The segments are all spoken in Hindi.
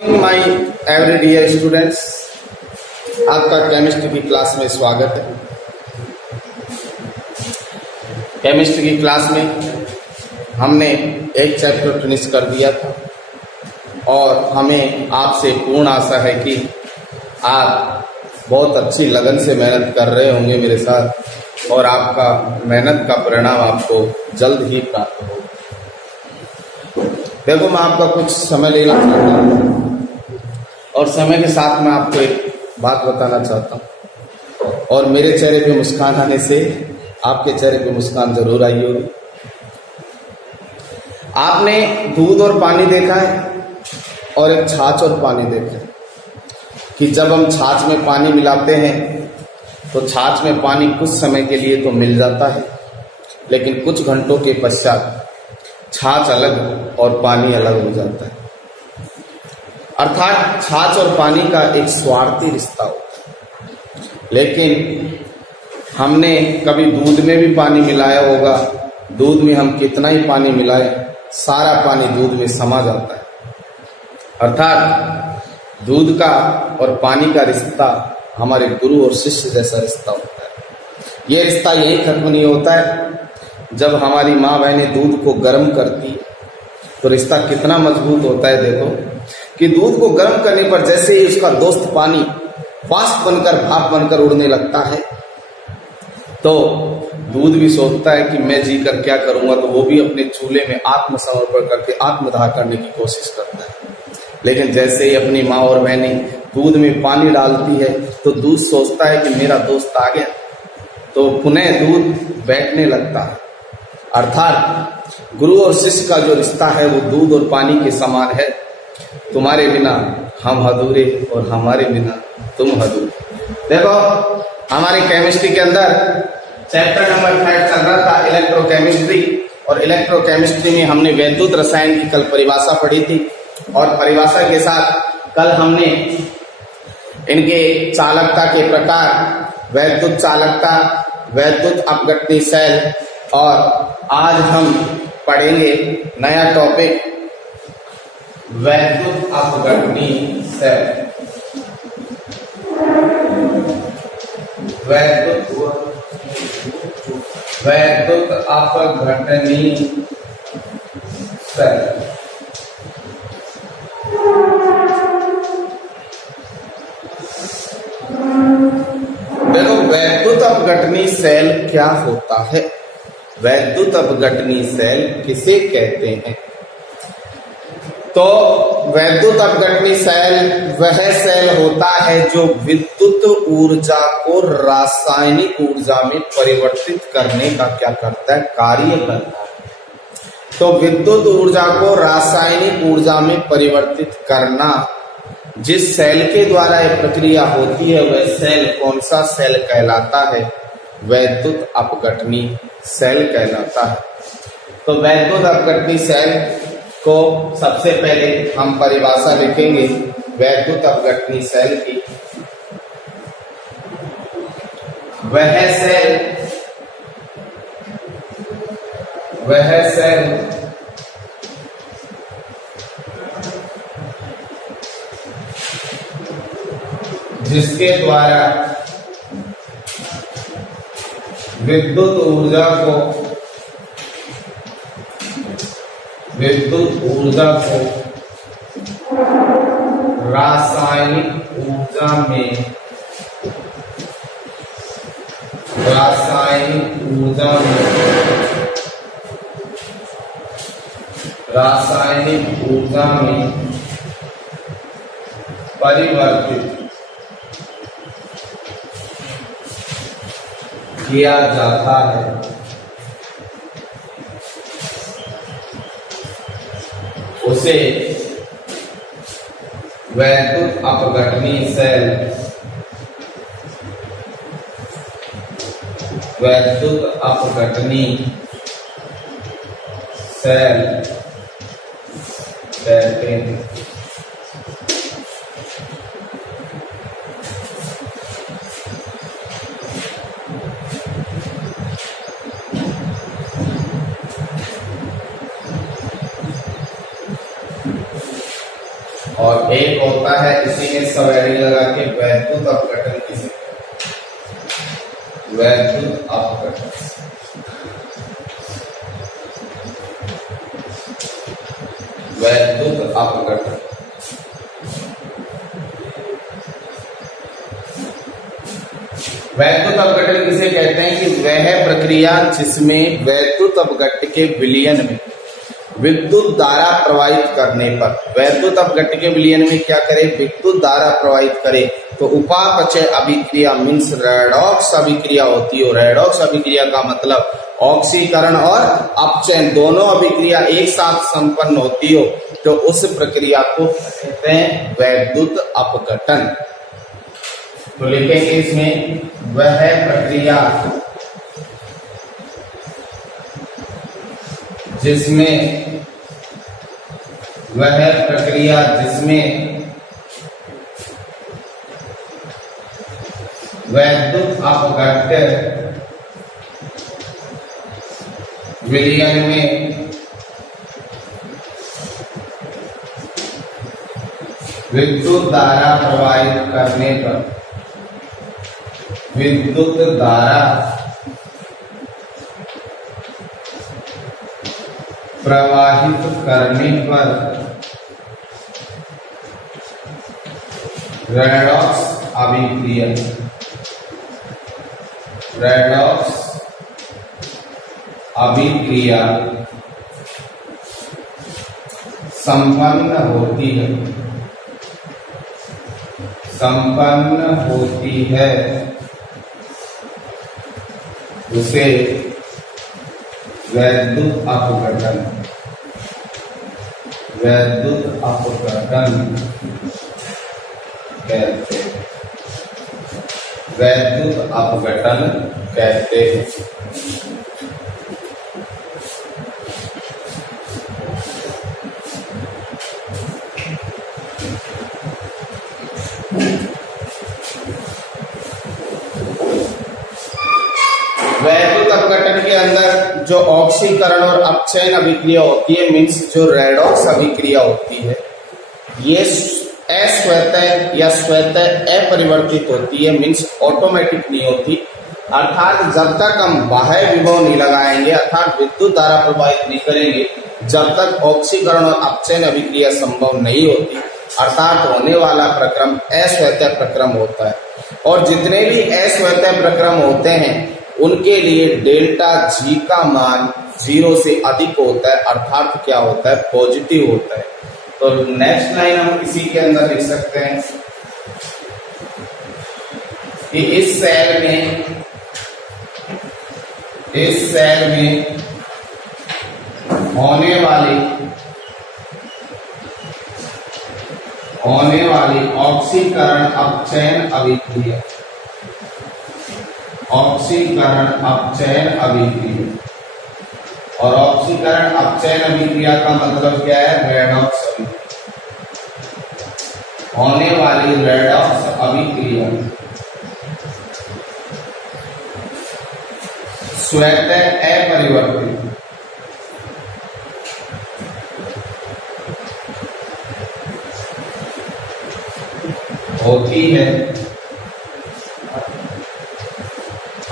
माय एवरी डियर स्टूडेंट्स, आपका केमिस्ट्री की क्लास में स्वागत है। केमिस्ट्री की क्लास में हमने एक चैप्टर फिनिश कर दिया था और हमें आपसे पूर्ण आशा है कि आप बहुत अच्छी लगन से मेहनत कर रहे होंगे मेरे साथ और आपका मेहनत का परिणाम आपको जल्द ही प्राप्त होगा। देखो, मैं आपका कुछ समय लेना चाहता हूँ और समय के साथ मैं आपको एक बात बताना चाहता हूँ और मेरे चेहरे पे मुस्कान आने से आपके चेहरे पे मुस्कान जरूर आई होगी। आपने दूध और पानी देखा है और एक छाछ और पानी देखा है कि जब हम छाछ में पानी मिलाते हैं तो छाछ में पानी कुछ समय के लिए तो मिल जाता है, लेकिन कुछ घंटों के पश्चात छाछ अलग और पानी अलग हो जाता है। अर्थात छाछ और पानी का एक स्वार्थी रिश्ता होता है। लेकिन हमने कभी दूध में भी पानी मिलाया होगा, दूध में हम कितना ही पानी मिलाए, सारा पानी दूध में समा जाता है। अर्थात दूध का और पानी का रिश्ता हमारे गुरु और शिष्य जैसा रिश्ता होता है। ये रिश्ता यही खत्म नहीं होता है। जब हमारी माँ बहनें दूध को गर्म करती है तो रिश्ता कितना मजबूत होता है। देखो कि दूध को गर्म करने पर जैसे ही उसका दोस्त पानी वाष्प बनकर, भाप बनकर उड़ने लगता है तो दूध भी सोचता है कि मैं जी कर क्या करूंगा, तो वो भी अपने चूल्हे में आत्मसमर्पण करके आत्मदाह करने की कोशिश करता है। लेकिन जैसे ही अपनी माँ और बहनें दूध में पानी डालती है तो दूध सोचता है कि मेरा दोस्त आ गया, तो पुनः दूध बैठने लगता है। अर्थात गुरु और शिष्य का जो रिश्ता है वो दूध और पानी के समान है। तुम्हारे बिना हम अधूरे और हमारे बिना तुम अधूरे। देखो, हमारे केमिस्ट्री के अंदर चैप्टर नंबर 5 चल रहा था इलेक्ट्रोकेमिस्ट्री, और इलेक्ट्रोकेमिस्ट्री में हमने वैद्युत रसायन की कल परिभाषा पढ़ी थी और परिभाषा के साथ कल हमने इनके चालकता के प्रकार, वैद्युत चालकता, वैद्युत अपघटनी सेल, और आज हम पढ़ेंगे नया टॉपिक वैद्युत अपघटनी सेल। वैद्युत अपघटनी सेल। देखो, वैद्युत अपघटनी सेल क्या होता है, वैद्युत अपघटनी सेल किसे कहते हैं? तो वैद्युत अपघटनी सेल वह सेल होता है जो विद्युत ऊर्जा को रासायनिक ऊर्जा में परिवर्तित करने का क्या करता है, कार्य करता है। तो विद्युत ऊर्जा को रासायनिक ऊर्जा में परिवर्तित करना, जिस सेल के द्वारा यह प्रक्रिया होती है वह सेल कौन सा सेल कहलाता है? वैद्युत अपघटनी सेल कहलाता है। तो वैद्युत अपघटनी सेल को सबसे पहले हम परिभाषा लिखेंगे वैद्युत अपघटनी सेल की। वह सेल जिसके द्वारा विद्युत ऊर्जा को रासायनिक ऊर्जा में परिवर्तित किया जाता है, उसे वैद्युत अपघटनी सेल कहते हैं। और एक होता है इसी में सब एडिंग लगा के वैद्युत अपघटन किसे, वैद्युत अपघटन, वैद्युत अपघटन। वैद्युत अपघटन किसे कहते हैं कि वह प्रक्रिया जिसमें वैद्युत अपघट्य के विलयन में विद्युत धारा प्रवाहित करने पर, वैद्युत अपघट्य के विलयन में क्या करे, विद्युत धारा प्रवाहित करे तो उपापचय अभिक्रिया मीन्स रेडॉक्स अभिक्रिया होती है। रेडॉक्स अभिक्रिया का मतलब ऑक्सीकरण और अपचयन दोनों अभिक्रिया एक साथ संपन्न होती हो तो उस प्रक्रिया को कहते हैं वैद्युत अपघटन। तो लिखेंगे इसमें वह प्रक्रिया जिसमें, वह प्रक्रिया जिसमें वैद्युत अपघट्य विलयन में विद्युत धारा प्रवाहित करने पर, विद्युत धारा प्रवाहित करने पर रेडॉक्स अभिक्रिया, रेडॉक्स अभिक्रिया संपन्न होती है, संपन्न होती है, उसे वैद्युत अपघटन, वैद्युत अपघटन कहते हैं, वैद्युत अपघटन कहते हैं। वैद्युत अपघटन के अंदर जो ऑक्सीकरण और अपचयन अभिक्रिया होती है मीन्स जो रेडॉक्स अभिक्रिया होती है ये अस्वतः या स्वतः अपरिवर्तित होती है मीन्स ऑटोमेटिक नहीं होती। अर्थात जब तक हम बाह्य विभव नहीं लगाएंगे अर्थात विद्युत धारा प्रवाहित नहीं करेंगे जब तक ऑक्सीकरण और अपचयन अभिक्रिया संभव नहीं होती अर्थात होने वाला प्रक्रम अस्वतः प्रक्रम होता है। और जितने भी अस्वतः प्रक्रम होते हैं उनके लिए डेल्टा जी का मान 0 से अधिक होता है अर्थात क्या होता है, पॉजिटिव होता है। तो नेक्स्ट लाइन हम इसी के अंदर लिख सकते हैं कि इस सेल में होने वाली ऑक्सीकरण अपचयन अभिक्रिया, ऑक्सीकरण अपचयन अभिक्रिया, और ऑक्सीकरण अपचयन अभिक्रिया का मतलब क्या है, रेडॉक्स अभिक्रिया। होने वाली रेडॉक्स अभिक्रिया स्वतः अपरिवर्तित होती है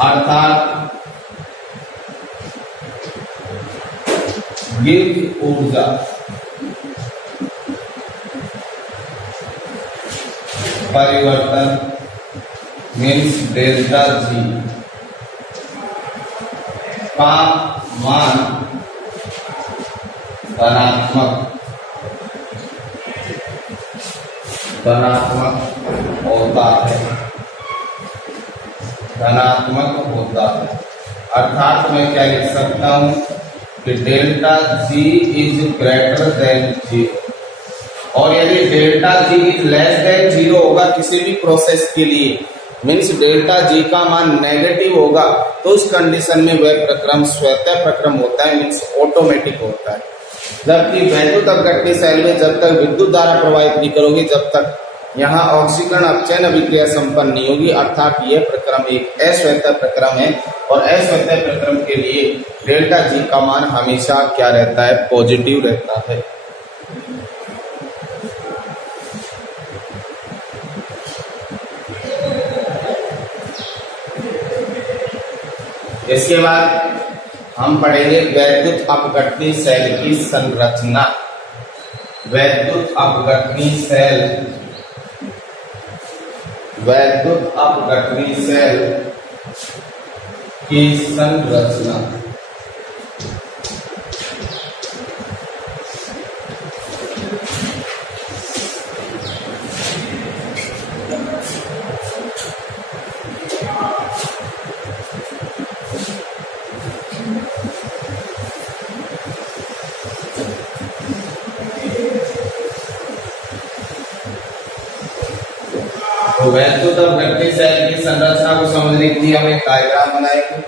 अर्थात गिव ऊर्जा परिवर्तन मीन्स डेल्टा जी का मान धनात्मक होता है, धनात्मक होता है। अर्थात मैं क्या लिख सकता हूं कि delta G is greater than 0 और यदि delta G is less than 0 होगा किसी भी प्रोसेस के लिए मीन्स डेल्टा जी का मान नेगेटिव होगा तो उस कंडीशन में वह प्रक्रम स्वतः प्रक्रम होता है मीन्स ऑटोमेटिक होता है। जबकि वैद्युत अपघटनी सेल में जब तक विद्युत धारा प्रवाहित नहीं करोगे जब तक यहाँ ऑक्सीकरण अपचयन अभिक्रिया संपन्न नहीं होगी अर्थात यह प्रक्रम एक अस्वतः प्रक्रम है और अस्वतः प्रक्रम के लिए डेल्टा जी का मान हमेशा क्या रहता है, पॉजिटिव रहता है। इसके बाद हम पढ़ेंगे वैद्युत अपघटनी सेल की संरचना। वैद्युत अपघटनी सेल, वैद्युत अपघटनी सेल की संरचना। तो वैद्युत अपघटनी सेल की संरचना को समझने के लिए हम एक डायग्राम बनाएंगे।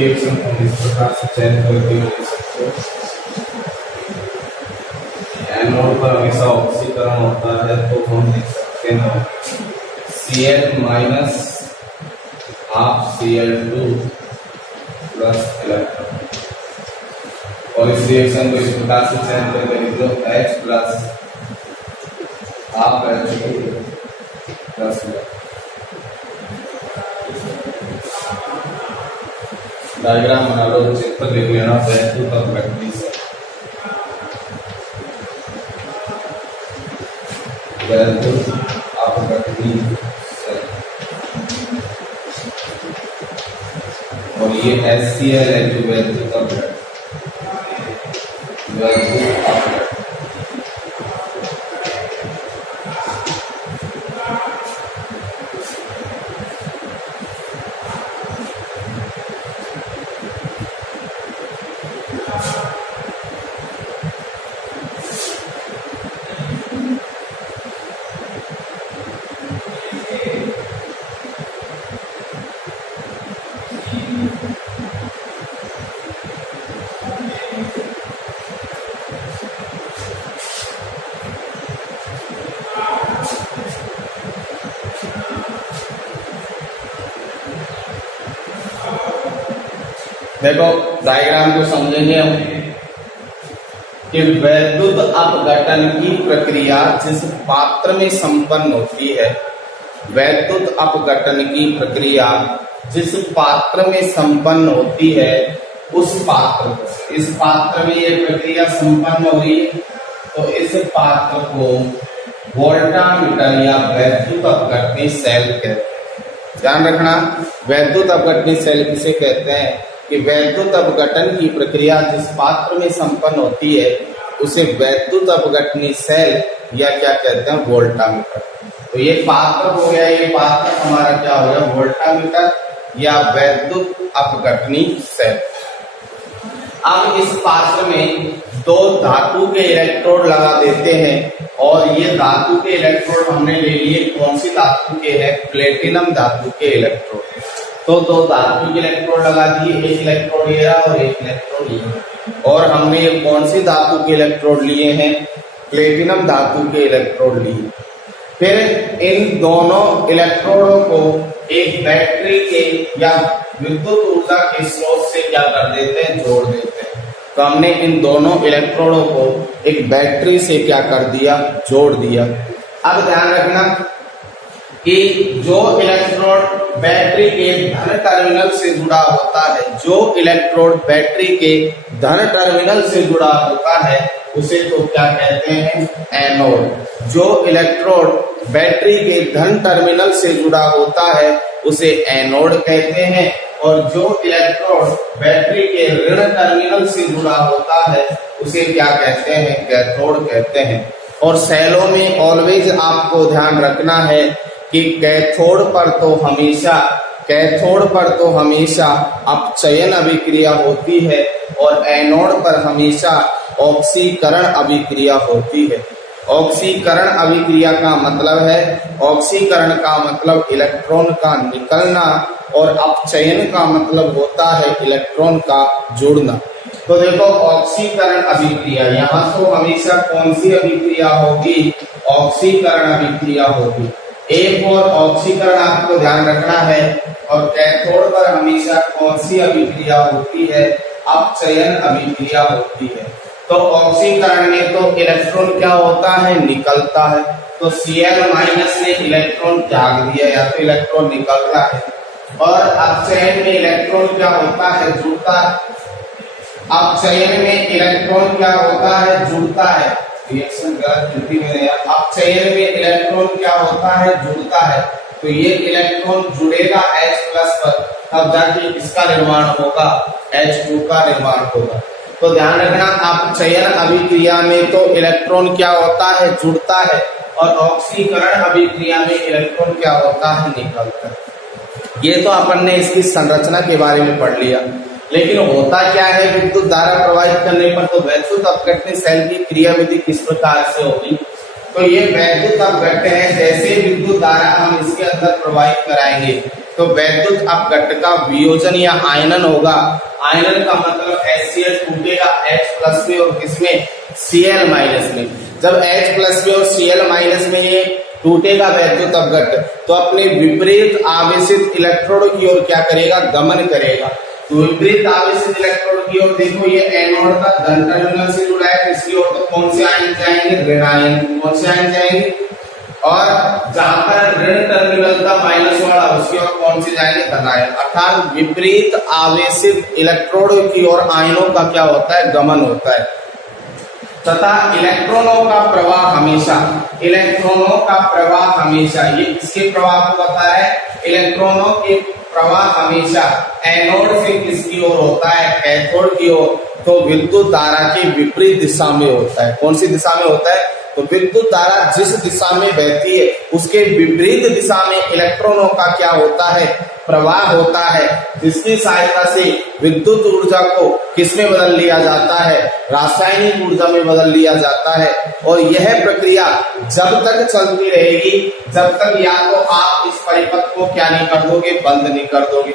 रिएक्शन हम इस प्रकार से चयन करके लिख सकते हो। एनोड पर हमेशा ऑक्सीकरण होता है तो हम लिख सकते हैं Cl minus half Cl2 plus electron. और इस रिएक्शन को इस प्रकार से चयन करके लिख लो H plus half H2 plus diagram बना लो, चित्र लिख लेना वैद्युत अपघटनी से। वैद्युत अपघटनी से और ये HCl है जो वैद्युत अपघटनी देखो डायग्राम को समझेंगे हम कि वैद्युत अपघटन की प्रक्रिया जिस पात्र में संपन्न होती है, वैद्युत अपघटन की प्रक्रिया जिस पात्र में संपन्न होती है उस पात्र, इस पात्र में ये प्रक्रिया संपन्न हो रही है तो इस पात्र को वोल्टामीटर या वैद्युत अपघटनी सेल कहते हैं। ध्यान रखना, वैद्युत अपघटनी सेल किसे कहते हैं कि वैद्युत अपघटन की प्रक्रिया जिस पात्र में संपन्न होती है उसे वैद्युत अपघटनी सेल या क्या कहते हैं वोल्टामीटर। तो ये पात्र हो गया, ये पात्र हमारा क्या हो गया वोल्टामीटर या वैद्युत अपघटनी सेल। अब इस पात्र में दो धातु के इलेक्ट्रोड लगा देते हैं और ये धातु के इलेक्ट्रोड हमने ले लिए कौन सी धातु के हैं, प्लेटिनम धातु के इलेक्ट्रोड। तो दो धातु के इलेक्ट्रोड लगा दिए, एक इलेक्ट्रोड ये और एक इलेक्ट्रोड ये। और हमने ये कौन सी धातु के इलेक्ट्रोड लिए हैं, प्लेटिनम धातु के इलेक्ट्रोड लिए। फिर इन दोनों इलेक्ट्रोडों को एक बैटरी के या विद्युत ऊर्जा के स्रोत से क्या कर देते हैं, जोड़ देते हैं। तो हमने इन दोनों इलेक्ट्रोडों को एक बैटरी से क्या कर दिया, जोड़ दिया। अब ध्यान रखना कि जो इलेक्ट्रोड बैटरी के धन टर्मिनल से जुड़ा होता है, जो इलेक्ट्रोड बैटरी के धन टर्मिनल से जुड़ा होता है उसे तो क्या कहते हैं, एनोड। जो इलेक्ट्रोड बैटरी के धन टर्मिनल से जुड़ा होता है उसे एनोड कहते हैं और जो इलेक्ट्रोड बैटरी के ऋण टर्मिनल से जुड़ा होता है उसे क्या कहते हैं, कैथोड कहते हैं। और सेलों में ऑलवेज आपको ध्यान रखना है कि कैथोड पर तो हमेशा अपचयन अभिक्रिया होती है और एनोड पर हमेशा ऑक्सीकरण अभिक्रिया होती है। ऑक्सीकरण अभिक्रिया का मतलब है, ऑक्सीकरण का मतलब इलेक्ट्रॉन का निकलना और अपचयन का मतलब होता है इलेक्ट्रॉन का जुड़ना। तो देखो ऑक्सीकरण अभिक्रिया, यहाँ तो हमेशा कौन सी अभिक्रिया होगी, ऑक्सीकरण अभिक्रिया होगी। एक और ऑक्सीकरण आपको ध्यान रखना है और कैथोड पर हमेशा कौन सी अभिक्रिया होती है, अपचयन अभिक्रिया होती है। तो ऑक्सीकरण में तो इलेक्ट्रॉन क्या होता है, निकलता है। तो Cl माइनस ने इलेक्ट्रॉन त्याग दिया या तो इलेक्ट्रॉन निकल रहा है। और अपचयन में इलेक्ट्रॉन क्या होता है, जुड़ता है। अपचयन में इलेक्ट्रॉन क्या होता है, जुड़ता है। रिएक्शन गलत त्रुटि में यार, अपचयन में इलेक्ट्रॉन क्या होता है, जुड़ता है। तो ये इलेक्ट्रॉन जुड़ेगा H+ पर, तब जाके इसका निर्माण होगा, H2 का निर्माण होगा। तो ध्यान रखना, अपचयन अभिक्रिया में तो इलेक्ट्रॉन क्या होता है, जुड़ता है और ऑक्सीकरण अभिक्रिया में इलेक्ट्रॉन क्या होता है, निकलता है। ये तो अपन ने इसकी संरचना के बारे में पढ़ लिया, लेकिन होता क्या है, विद्युत धारा प्रवाहित करने पर तो वैद्युत अपघटनी सेल की क्रियाविधि किस प्रकार से होगी। तो ये वैद्युत अपघटन है, जैसे विद्युत धारा हम इसके अंदर प्रवाहित कराएंगे तो वैद्युत अपघट्ट का वियोजन या आयनन होगा। आयनन का मतलब HCl टूटेगा H+ में और किसमें, Cl- में। जब H+ में और Cl- में ये टूटेगा वैद्युत अपघट्ट, तो अपने विपरीत आवेशित इलेक्ट्रोड की ओर क्या करेगा, गमन करेगा। तो विपरीत आवेशित इलेक्ट्रोड की ओर देखो, ये एनोड का धन टर्मिनल से जुड़ा है, इसकी ओर तो कौन से आयन जाएंगे, ऋण आयन। कौन से आयन जाएंगे, और जहां पर ऋण टर्मिनल का माइनस वाला, उसकी ओर कौन से जाएंगे, धन आयन। अर्थात विपरीत आवेशित इलेक्ट्रोड की ओर आयनों का क्या होता है, गमन होता है। तथा इलेक्ट्रॉनों का प्रवाह हमेशा, इलेक्ट्रॉनों का प्रवाह हमेशा, ये किसके प्रवाह को बता है, इलेक्ट्रॉनों के प्रवाह हमेशा एनोड से किसकी ओर होता है, कैथोड की ओर। तो विद्युत धारा की विपरीत दिशा में होता है। कौन सी दिशा में होता है, तो विद्युत धारा जिस दिशा में बहती है उसके विपरीत दिशा में इलेक्ट्रॉनों का क्या होता है, प्रवाह होता है, जिसकी सहायता से विद्युत ऊर्जा को किसमें बदल लिया जाता है, रासायनिक ऊर्जा में बदल लिया जाता है। और यह प्रक्रिया जब तक चलती रहेगी जब तक या तो आप इस परिपथ को क्या नहीं कर दोगे, बंद नहीं कर दोगे,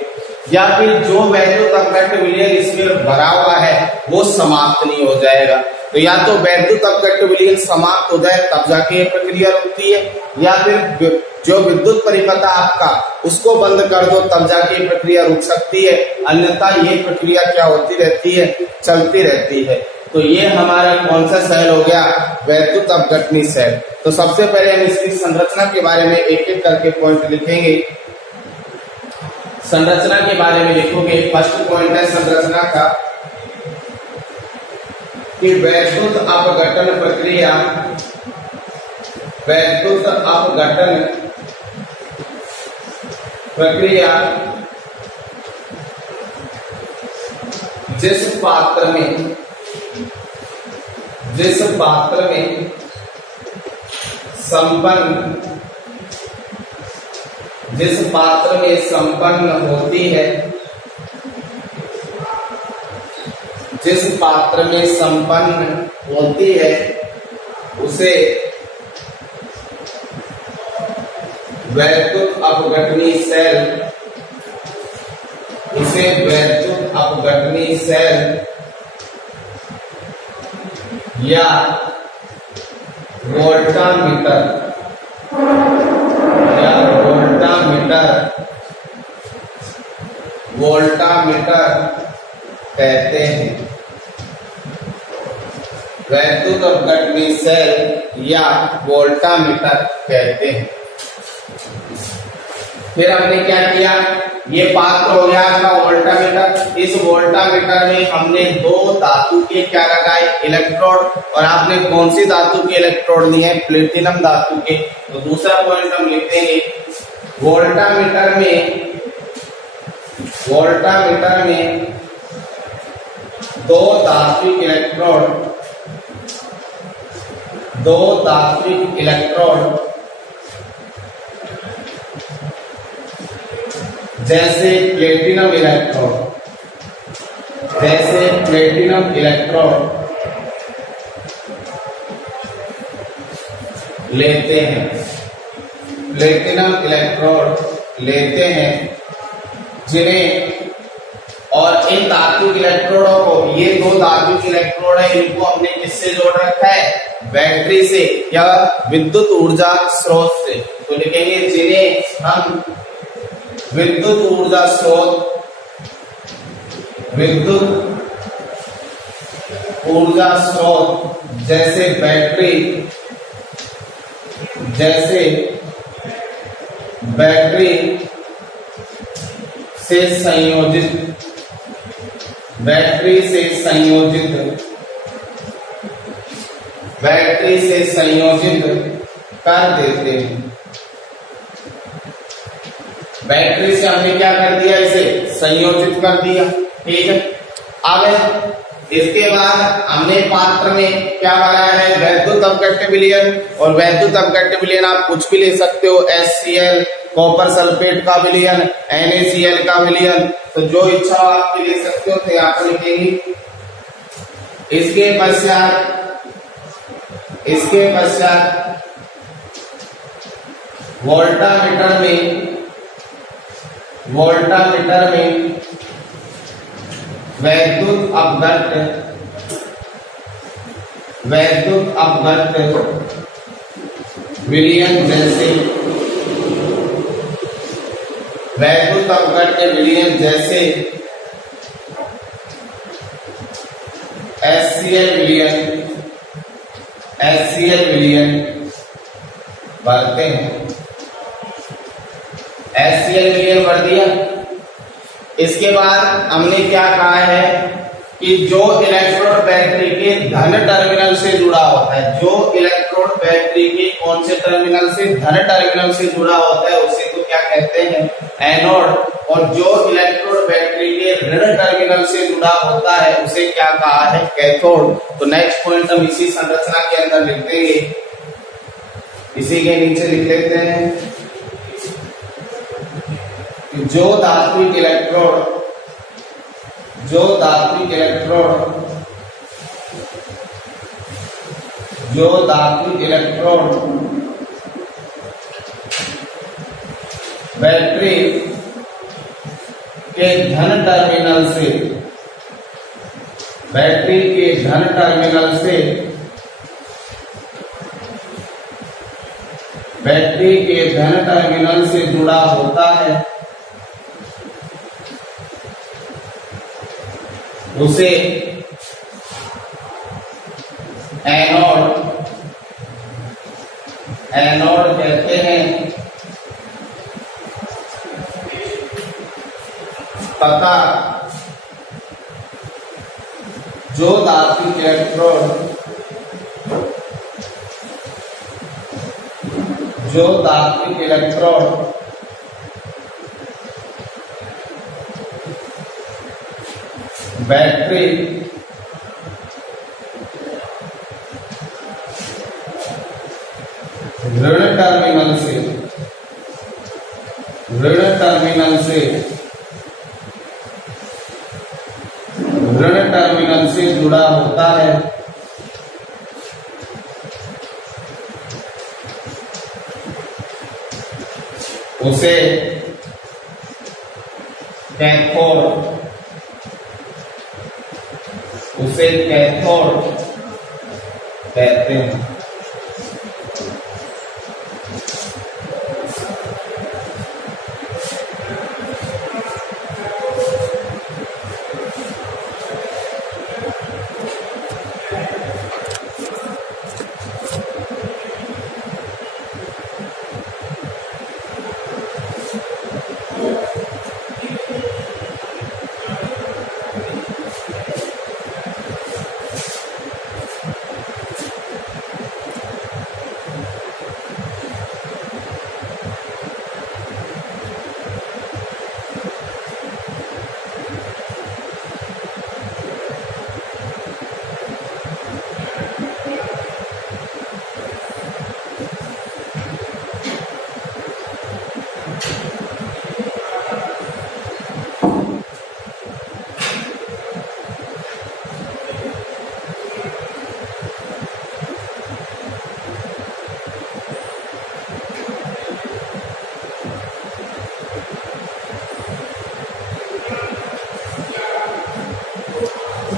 या फिर जो वैद्युत अपघट्ट विलयन इसमें भरा हुआ है वो समाप्त नहीं हो जाएगा। तो या तो वैद्युत अपघट्ट विलयन समाप्त हो जाए तब जाके ये प्रक्रिया रुकती है, या फिर जो विद्युत परिपथ आपका उसको बंद कर दो तब जाके ये प्रक्रिया रुक सकती है, अन्यथा ये प्रक्रिया क्या होती रहती है, चलती रहती है। तो ये हमारा कौन सा सेल हो गया, वैद्युत अपघटनी सेल। तो सबसे पहले हम इसकी संरचना के बारे में एक एक करके पॉइंट लिखेंगे। संरचना के बारे में लिखोगे, फर्स्ट पॉइंट है संरचना का कि वैद्युत अपघटन प्रक्रिया, वैद्युत अपघटन प्रक्रिया जिस पात्र में संपन्न होती है, जिस पात्र में संपन्न होती है उसे वैद्युत अपघटनी सेल, उसे वैद्युत अपघटनी सेल या वोल्टामीटर कहते हैं। वैद्युत अपघटनी सेल या वोल्टामीटर कहते हैं। फिर हमने क्या किया, ये पात्र हो गया आपका वोल्टामीटर। इस वोल्टामीटर में हमने दो धातु के क्या लगाए, इलेक्ट्रोड, और आपने कौन सी धातु के इलेक्ट्रोड लिए, प्लेटिनम धातु के। तो दूसरा पॉइंट हम लिखेंगे, वोल्टामीटर में दो धात्विक इलेक्ट्रोड जैसे प्लेटिनम इलेक्ट्रोड लेते हैं, जिन्हें, और इन धातु इलेक्ट्रोडों को, ये दो धातु इलेक्ट्रोड है, इनको हमने किससे जोड़ रखा है, बैटरी से या विद्युत ऊर्जा स्रोत से। तो लिखेंगे जिन्हें हम विद्युत ऊर्जा स्रोत जैसे बैटरी से संयोजित कर देते हैं। बैटरी से हमने क्या कर दिया, इसे संयोजित कर दिया, ठीक है। अब इसके बाद हमने पात्र में क्या बनाया है, वैद्युत अपघट्ट विलयन। और वैद्युत अपघट्ट विलयन आप कुछ भी ले सकते हो, HCl, कॉपर सल्फेट का विलयन, NaCl का विलयन, तो जो इच्छा हो आप ले सकते हो। तो यहाँ पर लिखेंगे, इसके पश्चात वोल्टामीटर में वैद्युत अपघट्य विलयन जैसे HCl विलयन भरते हैं। HCl विलयन भर दिया। इसके बाद हमने क्या कहा है कि जो इलेक्ट्रोड बैटरी के धन टर्मिनल से जुड़ा होता है, जो इलेक्ट्रोड बैटरी के कौन से टर्मिनल से, धन टर्मिनल से जुड़ा होता है, उसे तो क्या कहते हैं, एनोड। और जो इलेक्ट्रोड बैटरी के ऋण टर्मिनल से जुड़ा होता है उसे क्या कहा है, कैथोड। तो नेक्स्ट पॉइंट हम इसी संरचना के अंदर लिख देंगे, इसी के नीचे लिख लेते हैं कि जो धात्विक इलेक्ट्रोड बैटरी के धन टर्मिनल से जुड़ा होता है उसे एनोड कहते हैं। तथा जो धात्विक इलेक्ट्रोड बैटरी ऋण टर्मिनल से जुड़ा होता है उसे कैथोड कहते हैं।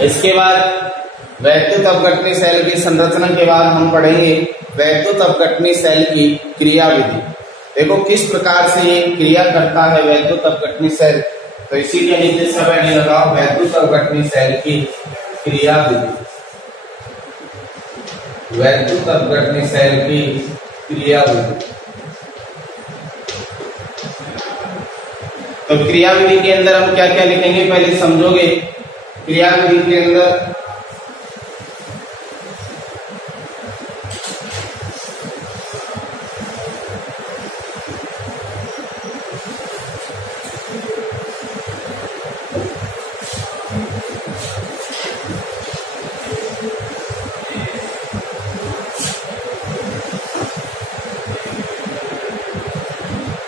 इसके बाद वैद्युत अपघटनी सेल की संरचना के बाद हम पढ़ेंगे वैद्युत अपघटनी सेल की क्रिया विधि। देखो किस प्रकार से ये क्रिया करता है वैद्युत अपघटनी सेल। तो इसी के नीचे सब नहीं लगाओ, वैद्युत अपघटनी सेल की क्रिया विधि, वैद्युत अपघटनी सेल की क्रिया विधि। तो क्रिया विधि के अंदर हम क्या क्या लिखेंगे पहले समझोगे। क्रिया विधि के अंदर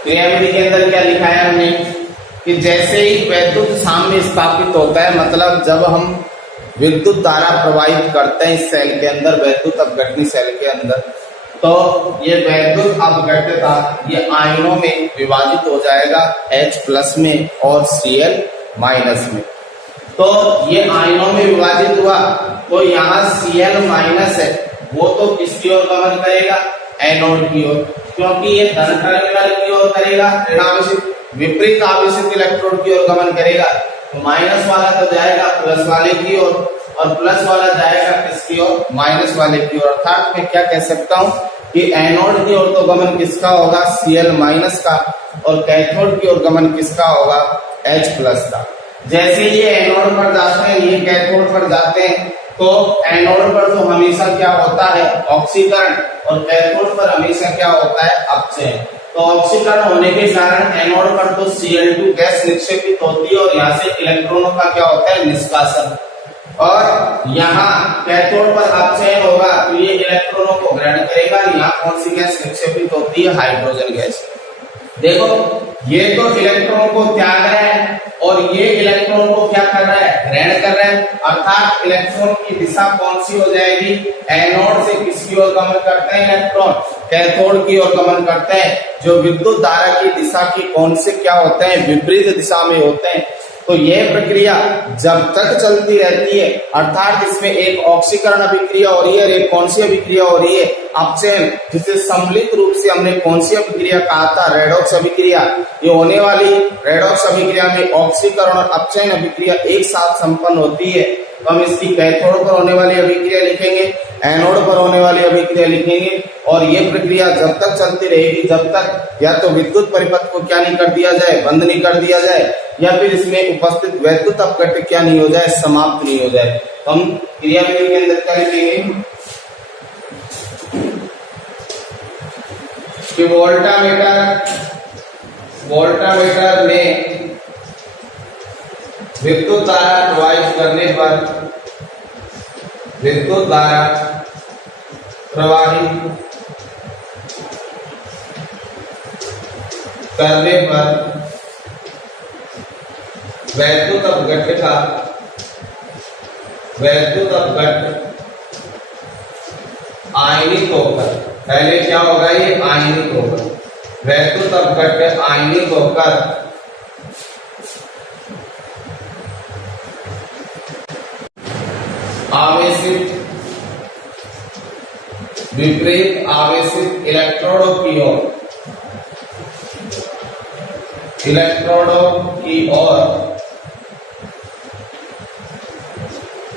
क्रिया विधि के अंदर क्या लिखा है हमने कि जैसे ही वैद्युत साम्य स्थापित होता है, मतलब जब हम विद्युत धारा प्रवाहित करते हैं इस सेल के अंदर, वैद्युत अपघटनी सेल के अंदर, तो ये वैद्युत अपघट्यता ये आयनों में विभाजित हो जाएगा H प्लस में और Cl माइनस में। तो ये आयनों में विभाजित हुआ तो यहाँ Cl माइनस है वो तो किसकी ओर गमन करेगा, एनोड की ओर, क्योंकि ये धन टर्मिनल की ओर करेगा, ऋणावेशित विपरीत आवेशित इलेक्ट्रोड की ओर गमन करेगा। तो माइनस वाला तो जाएगा प्लस वाले की ओर और प्लस वाला जाएगा किसकी ओर, माइनस वाले की ओर। अर्थात मैं क्या कह सकता हूँ कि एनोड की ओर तो गमन किसका होगा, Cl माइनस का, और कैथोड की ओर गमन किसका होगा, H प्लस का। जैसे ये एनोड पर जाते हैं, ये कैथोड पर जाते हैं, तो एनोड पर तो हमेशा क्या होता है, ऑक्सीकरण, और कैथोड पर हमेशा क्या होता है, अपचयन। तो ऑक्सीकरण होने के कारण एनोड पर तो Cl2 गैस निक्षेपित होती है और यहाँ से इलेक्ट्रॉनों का क्या होता है, निष्कासन। और यहाँ कैथोड पर अपचयन होगा तो ये इलेक्ट्रॉनों को ग्रहण करेगा। यहाँ कौन सी गैस निक्षेपित होती है, हाइड्रोजन गैस। देखो ये तो इलेक्ट्रॉन को त्याग रहा है और ये इलेक्ट्रॉन को क्या कर रहा है, ग्रहण कर रहा है। अर्थात इलेक्ट्रॉन की दिशा कौन सी हो जाएगी, एनोड से किसकी ओर गमन करते हैं इलेक्ट्रॉन, कैथोड की ओर गमन करते हैं। जो विद्युत धारा की दिशा की कौन से क्या होते हैं, विपरीत दिशा में होते हैं। तो यह प्रक्रिया जब तक चलती रहती है, अर्थात इसमें एक ऑक्सीकरण अभिक्रिया हो रही है, एक कौन सी अभिक्रिया हो रही है, अपचयन, जिसे सम्मिलित रूप से हमने कौन सी अभिक्रिया कहा था, रेडॉक्स अभिक्रिया। ये होने वाली रेडॉक्स अभिक्रिया में ऑक्सीकरण और अपचयन अभिक्रिया एक साथ संपन्न होती है। तो हम इसकी कैथोड पर होने वाली अभिक्रिया लिखेंगे, एनोड पर होने वाली अभिक्रिया लिखेंगे। और ये प्रक्रिया जब तक चलती रहेगी जब तक या तो विद्युत परिपथ को क्या नहीं कर दिया जाए, बंद नहीं कर दिया जाए, या फिर इसमें उपस्थित वैद्युत अपघट्य क्या नहीं हो जाए, समाप्त नहीं हो जाए। तो हम क्रियाविधि के अंदर क्या लिखेंगे कि वोल्टामीटर में विद्युत धारा प्रवाहित करने पर, विद्युत धारा प्रवाहित करने पर वैद्युत अपघट्य का, वैद्युत अपघट्य आयनित होकर, पहले क्या होगा, ये आयनित होगा, वैद्युत अपघट्य आयनित होकर आवेशित, विपरीत आवेशित इलेक्ट्रोडों की ओर, इलेक्ट्रोडों की ओर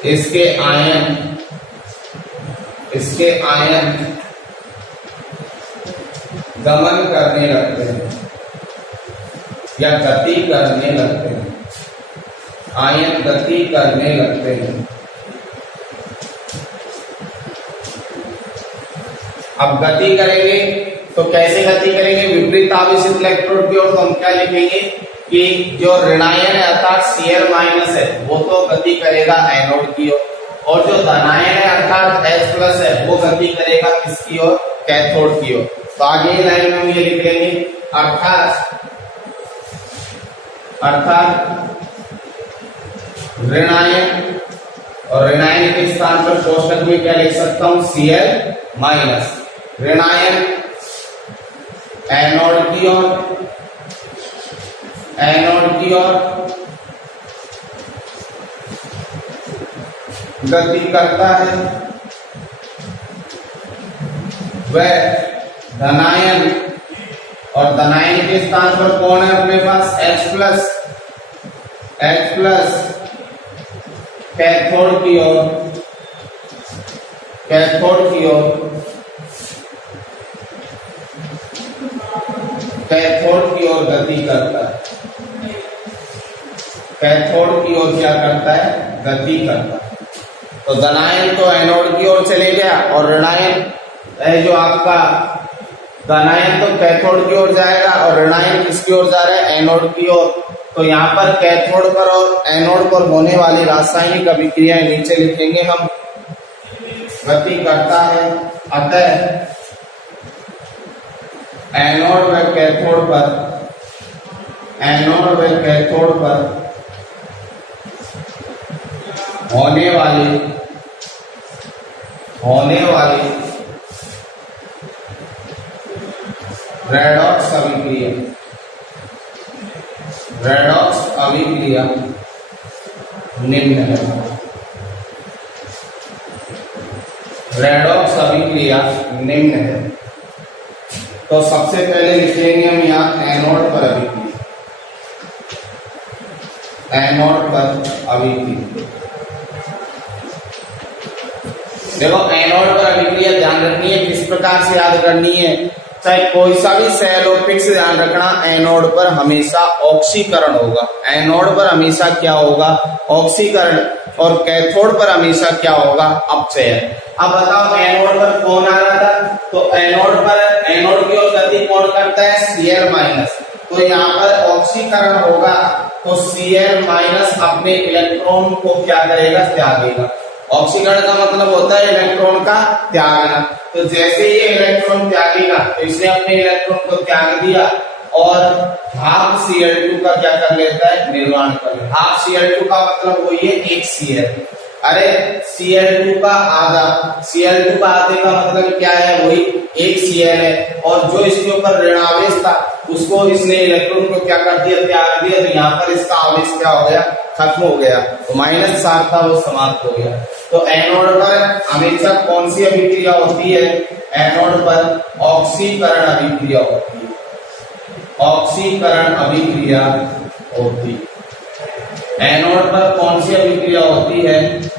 इसके आयन, इसके आयन गमन करने लगते हैं या गति करने लगते हैं, आयन गति करने लगते हैं। अब गति करेंगे तो कैसे गति करेंगे, विपरीत आवेशित इलेक्ट्रोड की ओर। तो हम क्या लिखेंगे कि जो ऋणायन है अर्थात Cl माइनस है वो तो गति करेगा एनोड की ओर, और जो धनायन है अर्थात H प्लस है वो गति करेगा किसकी ओर, कैथोड की ओर। तो आगे लाइन में हम ये लिख लेंगे अर्थात ऋणायन, और ऋणायन के स्थान पर कोष्टक में क्या लिख सकता हूं, Cl माइनस, ऋणायन एनोड की ओर, एनोड की ओर गति करता है, वह धनायन, और धनायन के स्थान पर कौन है अपने पास, H plus, H plus cathode की ओर, कैथोड की ओर, कैथोड की ओर गति करता है, कैथोड की ओर क्या करता है, गति करता है। तो धनायन तो एनोड की ओर चले गया और ऋणायन जो आपका धनायन तो कैथोड की ओर जाएगा और ऋणायन किसकी ओर जा रहा है, एनोड की ओर। तो यहाँ पर कैथोड पर और एनोड पर होने वाली रासायनिक अभिक्रियाएं नीचे लिखेंगे हम, गति करता है। अतः एनोड व कैथोड पर, एनोड व कैथोड पर होने वाली रेडॉक्स अभिक्रिया, रेडॉक्स अभिक्रिया निम्न है। रेडॉक्स अभिक्रिया निम्न है। तो सबसे पहले लिखेंगे हम यहाँ एनोड पर अभिक्रिया, एनोड पर अभिक्रिया। देखो एनोड पर अभिक्रिया ध्यान रखनी है, किस प्रकार से याद करनी है, चाहे कोई सा भी सेल हो, फिक्स ध्यान रखना एनोड पर हमेशा ऑक्सीकरण होगा। एनोड पर हमेशा क्या होगा, ऑक्सीकरण, और कैथोड पर हमेशा क्या होगा, अपचयन। अब बताओ एनोड पर कौन आ रहा था, तो एनोड पर एनोड की ओर गति कौन करता है, Cl माइनस। तो यहाँ पर ऑक्सीकरण होगा तो Cl माइनस अपने इलेक्ट्रॉन को क्या करेगा, त्यागेगा। ऑक्सीकरण का मतलब होता है इलेक्ट्रॉन का त्यागना। तो जैसे ये इलेक्ट्रॉन त्यागेगा तो इसने अपने इलेक्ट्रॉन को त्याग दिया और हाफ Cl2 का क्या कर लेता है, निर्माण कर लेता है। हाफ Cl2 का मतलब वही है एक Cl। अरे Cl2 का आधा, Cl2 का आधे का मतलब क्या है, वही एक Cl है। और जो इसके ऊपर ऋणावेश था उसको इसने इलेक्ट्रॉन को क्या कर दिया, त्याग दिया। तो यहाँ पर इसका आवेश क्या हो गया, खत्म हो गया। तो माइनस चार्ज था वो समाप्त हो गया। तो एनोड पर हमेशा कौन सी अभिक्रिया होती है, एनोड पर ऑक्सीकरण अभिक्रिया होती है, ऑक्सीकरण अभिक्रिया होती है। एनोड पर कौन सी अभिक्रिया होती है,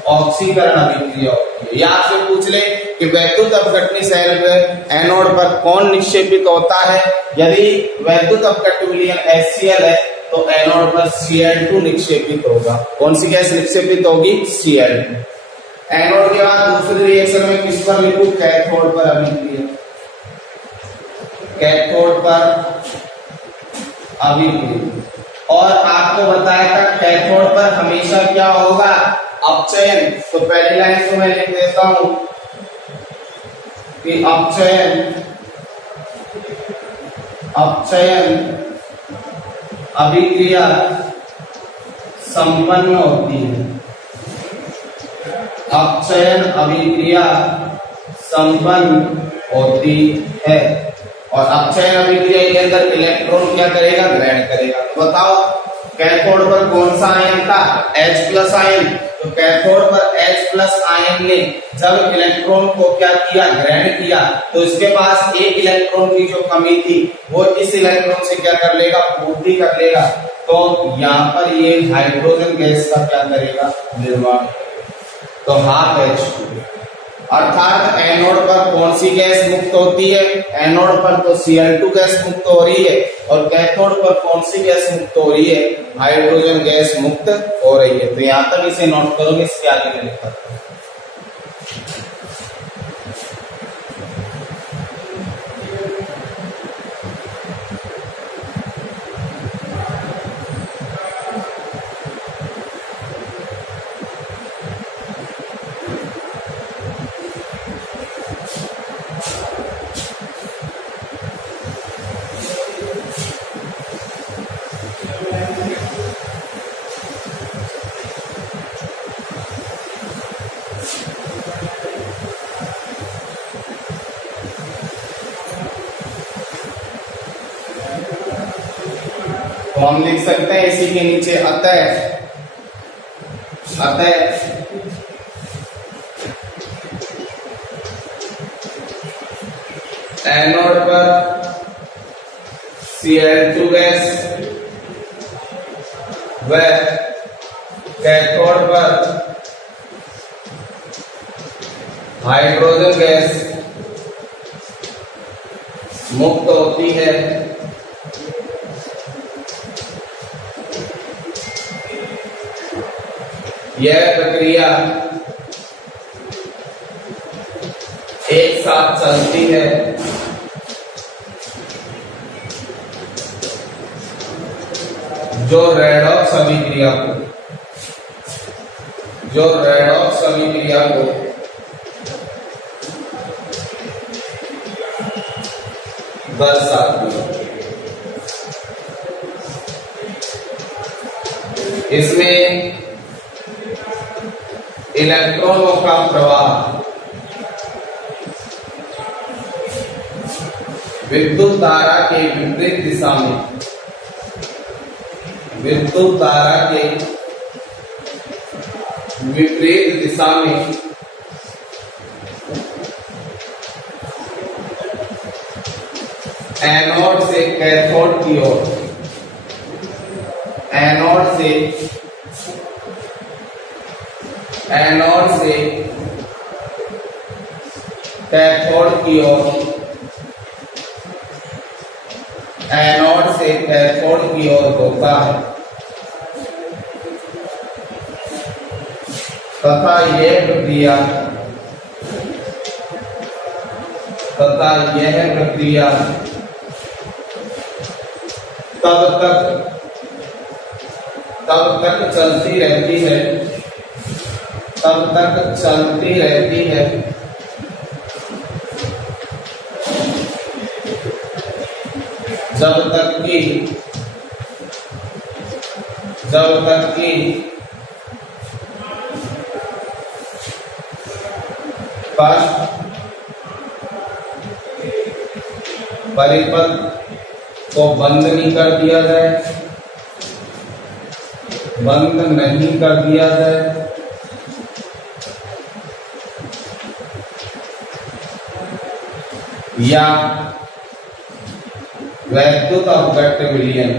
ऑक्सीकरण अभिक्रिया होती है। या आपसे पूछ ले कि वैद्युत अपघटनी सेल पे एनोड पर कौन निक्षेपित होता है, यदि वैद्युत अपघट्य विलयन HCl है तो एनोड पर Cl2 निक्षेपित होगा। कौन सी गैस निक्षेपित होगी, Cl2। एनोड के बाद दूसरे रिएक्शन में किस पर लिखूं, कैथोड पर अभिक्रिया, कैथोड पर अभिक्रिया। और आपको बताया था कैथोड पर हमेशा क्या होगा, अपचयन। तो पहली लाइन को मैं लिख देता हूं कि अपचयन, अपचयन अभिक्रिया संपन्न होती है, अपचयन अभिक्रिया संपन्न होती है। और अपचयन अभिक्रिया के अंदर इलेक्ट्रॉन क्या करेगा, ग्रहण करेगा। तो बताओ कैथोड पर कौन सा आयन था, H+ आयन। तो कैथोड पर H+ आयन ने जब इलेक्ट्रॉन को क्या किया, ग्रहण किया, तो इसके पास एक इलेक्ट्रॉन की जो कमी थी वो इस इलेक्ट्रॉन से क्या कर लेगा, पूर्ति कर लेगा। तो यहाँ पर ये हाइड्रोजन गैस का क्या करेगा, निर्माण। तो हाफ H2। अर्थात एनोड पर कौन सी गैस मुक्त होती है, एनोड पर तो Cl2 गैस मुक्त हो रही है, और कैथोड पर कौन सी गैस मुक्त हो रही है, हाइड्रोजन गैस मुक्त हो रही है। तो यहां तक इसे नोट करोगे, इसके आगे मैं लिखता हूं। तो हम लिख सकते हैं इसी के नीचे अतः, अतः एनोड पर Cl2 गैस व कैथोड पर हाइड्रोजन गैस मुक्त होती है। यह प्रक्रिया एक साथ चलती है जो रेडॉक्स अभिक्रिया को, जो रेडॉक्स अभिक्रिया को दर्शाती है। इसमें इलेक्ट्रॉनों का प्रवाह विद्युत धारा के विपरीत दिशा में, विद्युत धारा के विपरीत दिशा में एनोड से कैथोड की ओर, एनोड से कैथोड की ओर, एनोड से कैथोड की ओर होता है तथा यह प्रक्रिया तब तक चलती रहती है, जब तक कि परिपथ को बंद नहीं कर दिया जाए, या वैद्युत अपघट्य विलयन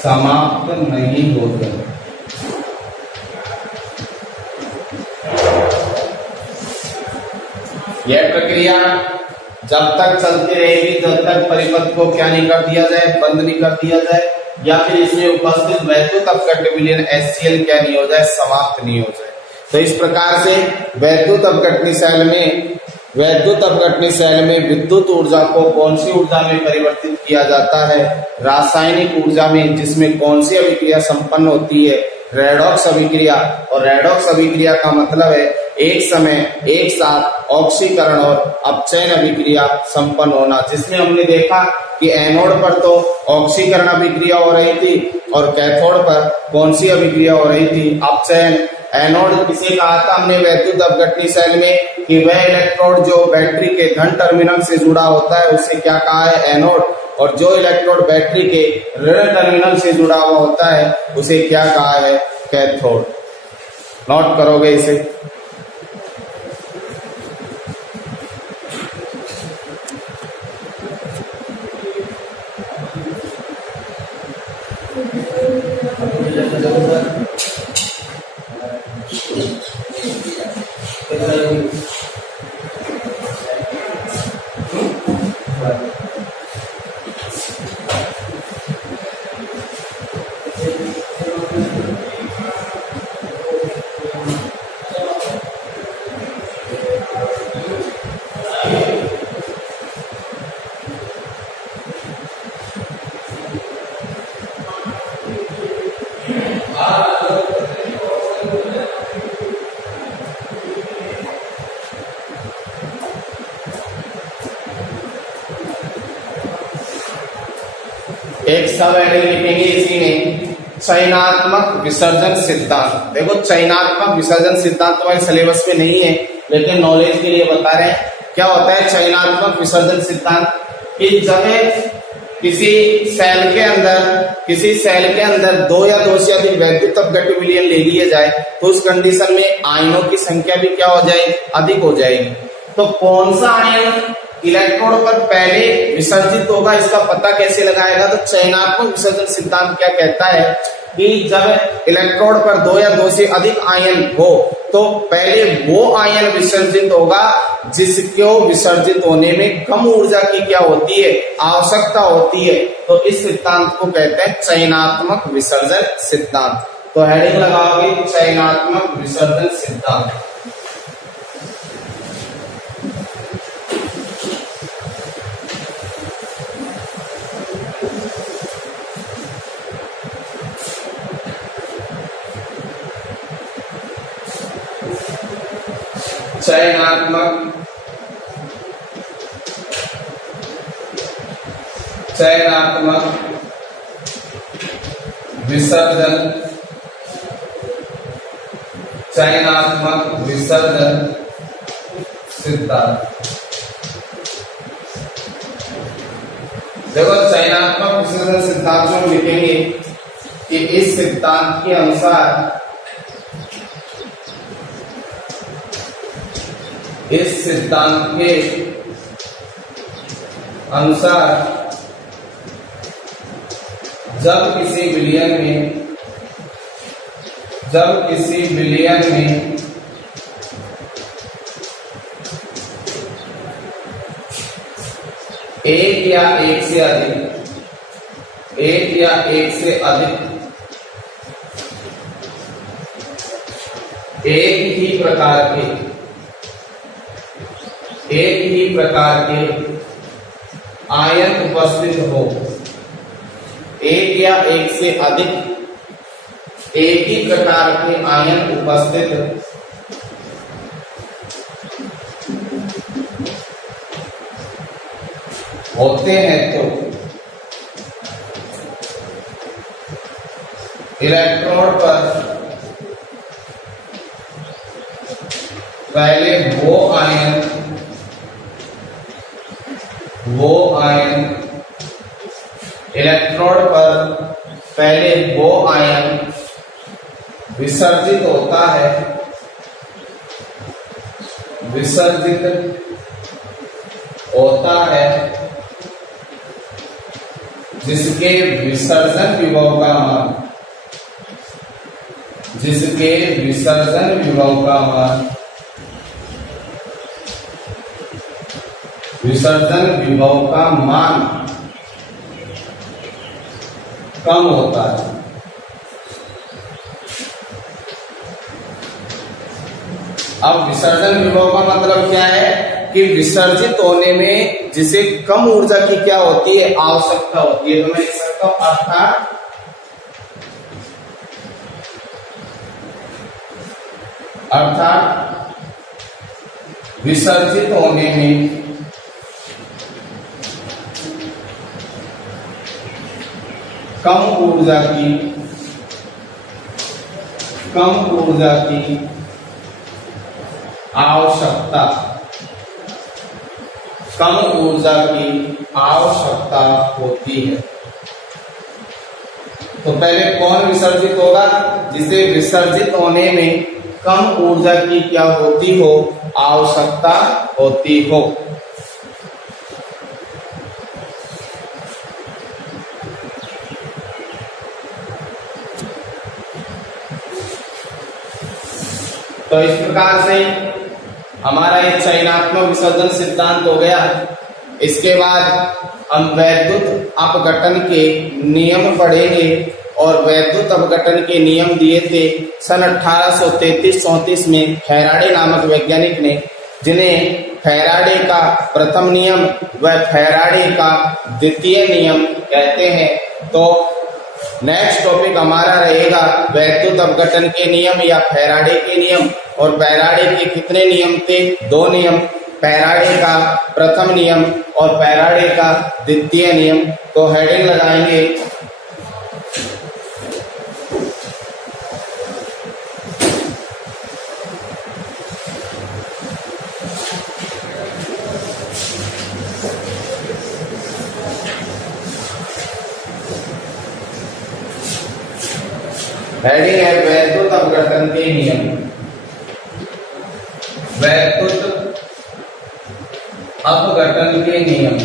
समाप्त नहीं होते। यह प्रक्रिया जब तक चलती रहेगी जब तक परिपथ को क्या नहीं कर दिया जाए, बंद नहीं कर दिया जाए, या फिर इसमें उपस्थित वैद्युत अपघट्य विलयन HCl क्या नहीं हो जाए, समाप्त नहीं हो जाए। तो इस प्रकार से वैद्युत अपघटनी सेल में विद्युत ऊर्जा को कौन सी ऊर्जा में परिवर्तित किया जाता है, रासायनिक ऊर्जा में, जिसमें कौन सी अभिक्रिया संपन्न होती है, रेडॉक्स अभिक्रिया। और रेडॉक्स अभिक्रिया का मतलब है एक समय एक साथ ऑक्सीकरण और अपचयन अभिक्रिया संपन्न होना, जिसमें हमने देखा कि एनोड पर तो ऑक्सीकरण अभिक्रिया हो रही थी और कैथोड पर कौन सी अभिक्रिया हो रही थी, अपचयन। एनोड किसे कहा था हमने वैद्युत अपघटनी सेल में कि वह इलेक्ट्रोड जो बैटरी के धन टर्मिनल से जुड़ा होता है उसे क्या कहा है, एनोड। और जो इलेक्ट्रोड बैटरी के ऋण टर्मिनल से जुड़ा हुआ होता है उसे क्या कहा है, कैथोड। नोट करोगे इसे। एक सब हेडिंग लिखेंगे इसी में, चयनात्मक विसर्जन सिद्धांत। देखो चयनात्मक विसर्जन सिद्धांत तुम्हारे सिलेबस में नहीं है लेकिन नॉलेज के लिए बता रहे हैं। क्या होता है चयनात्मक विसर्जन सिद्धांत? कि जब किसी सेल के अंदर दो या दो से अधिक वैद्युत अपघट्य विलयन ले लिए जाए तो उस कंडीशन में आयनों की संख्या भी क्या हो जाएगी, अधिक हो जाएगी। तो कौन सा आयन इलेक्ट्रोड पर पहले विसर्जित होगा इसका पता कैसे लगाएगा? तो चयनात्मक विसर्जन सिद्धांत क्या कहता है कि जब इलेक्ट्रोड पर दो या दो से अधिक आयन हो तो पहले वो आयन विसर्जित होगा जिसको विसर्जित होने में कम ऊर्जा की क्या होती है, आवश्यकता होती है। तो इस सिद्धांत को कहते हैं चयनात्मक विसर्जन सिद्धांत। तो हेडिंग लगाओगे चयनात्मक विसर्जन सिद्धांत। चयनात्मक विसर्जन, चयनात्मक विसर्जन सिद्धांत। देखो चयनात्मक विसर्जन सिद्धांत में लिखेंगे कि इस सिद्धांत के अनुसार जब किसी विलयन में एक या एक से अधिक एक ही प्रकार के आयन उपस्थित हो, एक या एक से अधिक एक ही प्रकार के आयन उपस्थित होते हैं तो इलेक्ट्रोड पर पहले वो आयन इलेक्ट्रोड पर पहले वो आयन विसर्जित होता है जिसके विसर्जन विभव का मान कम होता है। अब विसर्जन विभव का मतलब क्या है कि विसर्जित होने में जिसे कम ऊर्जा की क्या होती है, आवश्यकता होती है। तो मैं लिख सकता हूं अर्थात विसर्जित होने में कम ऊर्जा की आवश्यकता होती है। तो पहले कौन विसर्जित होगा? जिसे विसर्जित होने में कम ऊर्जा की क्या होती हो, आवश्यकता होती हो। तो इस प्रकार से हमारा एक चयनात्मक विसर्जन सिद्धांत हो गया। इसके बाद हम वैद्युत अपघटन के नियम पढ़ेंगे और वैद्युत अपघटन के नियम दिए थे सन 1833-34 में फैराडे नामक वैज्ञानिक ने, जिन्हें फैराडे का प्रथम नियम व फैराडे का द्वितीय नियम कहते हैं। तो नेक्स्ट टॉपिक हमारा रहेगा वैद्युत अपघटन के नियम या फैराडे के नियम। और फैराडे के कितने नियम थे? 2 नियम, फैराडे का प्रथम नियम और फैराडे का द्वितीय नियम। तो हेडिंग लगाएंगे हेडिंग है वैद्युत अपघटन के नियम। वैद्युत अपघटन के नियम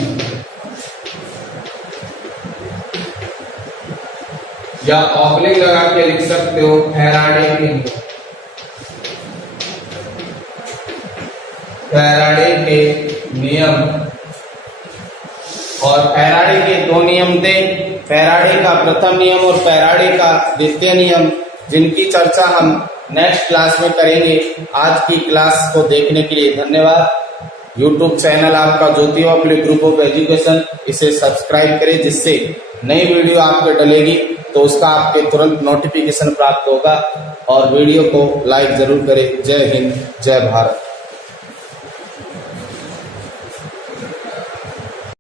या ऑब्लिक लगा के लिख सकते हो फैराडे के नियम। फैराडे के नियम और फैराडे के 2 नियम थे, फैराडे का प्रथम नियम और फैराडे का द्वितीय नियम, जिनकी चर्चा हम नेक्स्ट क्लास में करेंगे। आज की क्लास को देखने के लिए धन्यवाद। YouTube चैनल आपका ज्योति प्ले ग्रुप ऑफ एजुकेशन, इसे सब्सक्राइब करें, जिससे नई वीडियो आपके डलेगी तो उसका आपके तुरंत नोटिफिकेशन प्राप्त होगा। और वीडियो को लाइक जरूर करें। जय हिंद, जय भारत।